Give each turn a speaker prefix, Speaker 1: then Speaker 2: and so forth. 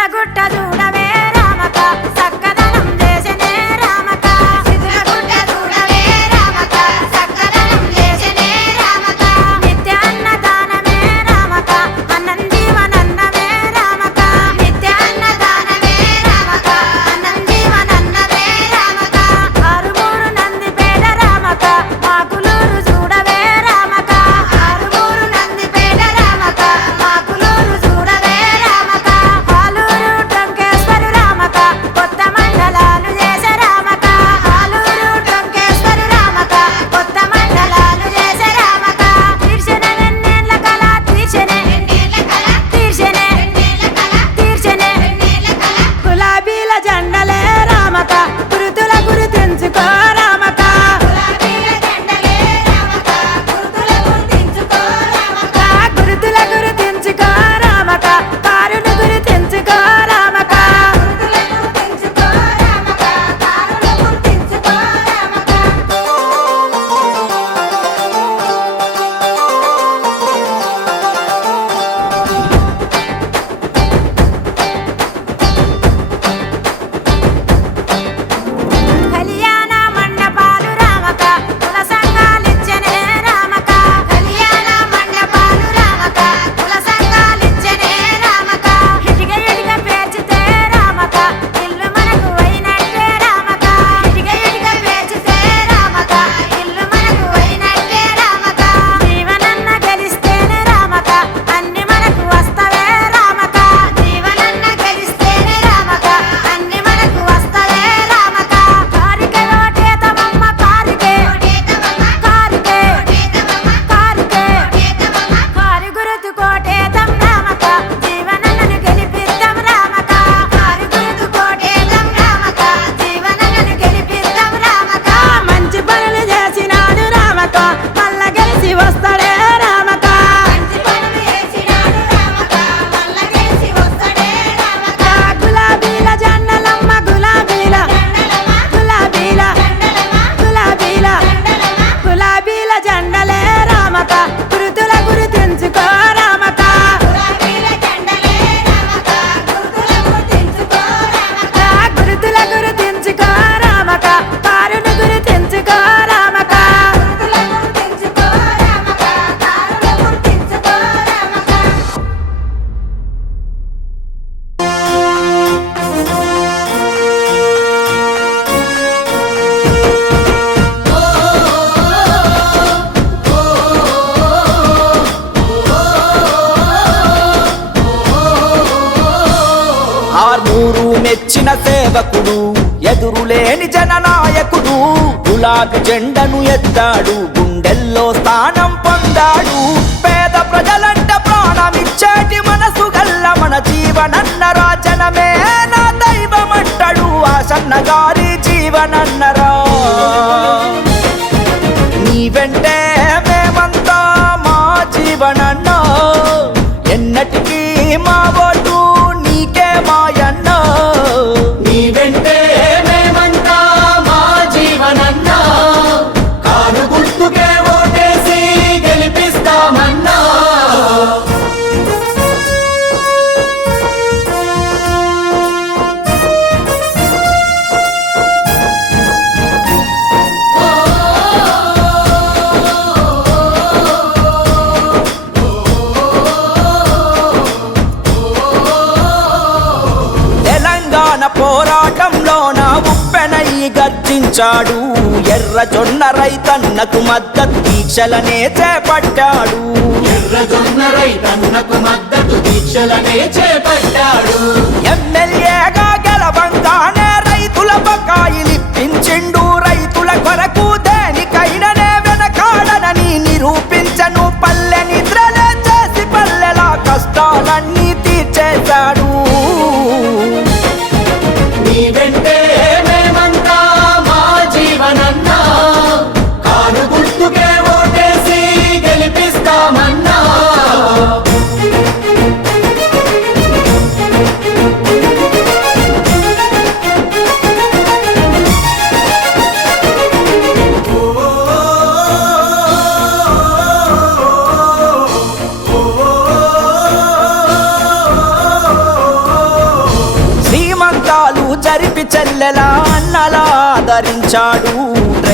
Speaker 1: శిథిల
Speaker 2: నెచ్చిన సేవకుడు ఎదురులేని జననాయకుడు గులాబీ జెండను ఎత్తాడు గుండెల్లో స్థానం పొందాడు. పేద ప్రజలంట ప్రాణమిచ్చేటి మనసు గల్ల మన జీవనన్న రాజనమే నా దైవమంటాడు. ఆసన్న గారి జీవనన్న గర్జించాడు ఎర్ర జొన్న రైతన్నకు మద్దతు దీక్షలనే చేపట్టాడు.
Speaker 3: ఎర్రజొన్న రైతన్నకు మద్దతు దీక్షలనే చేపట్టాడు.
Speaker 2: ఎమ్మెల్యేగా గెలవంగానే రైతుల బకాయిలిప్పించిండు. రైతుల కొరకు చెల్లెలా అన్నలా ఆదరించాడు.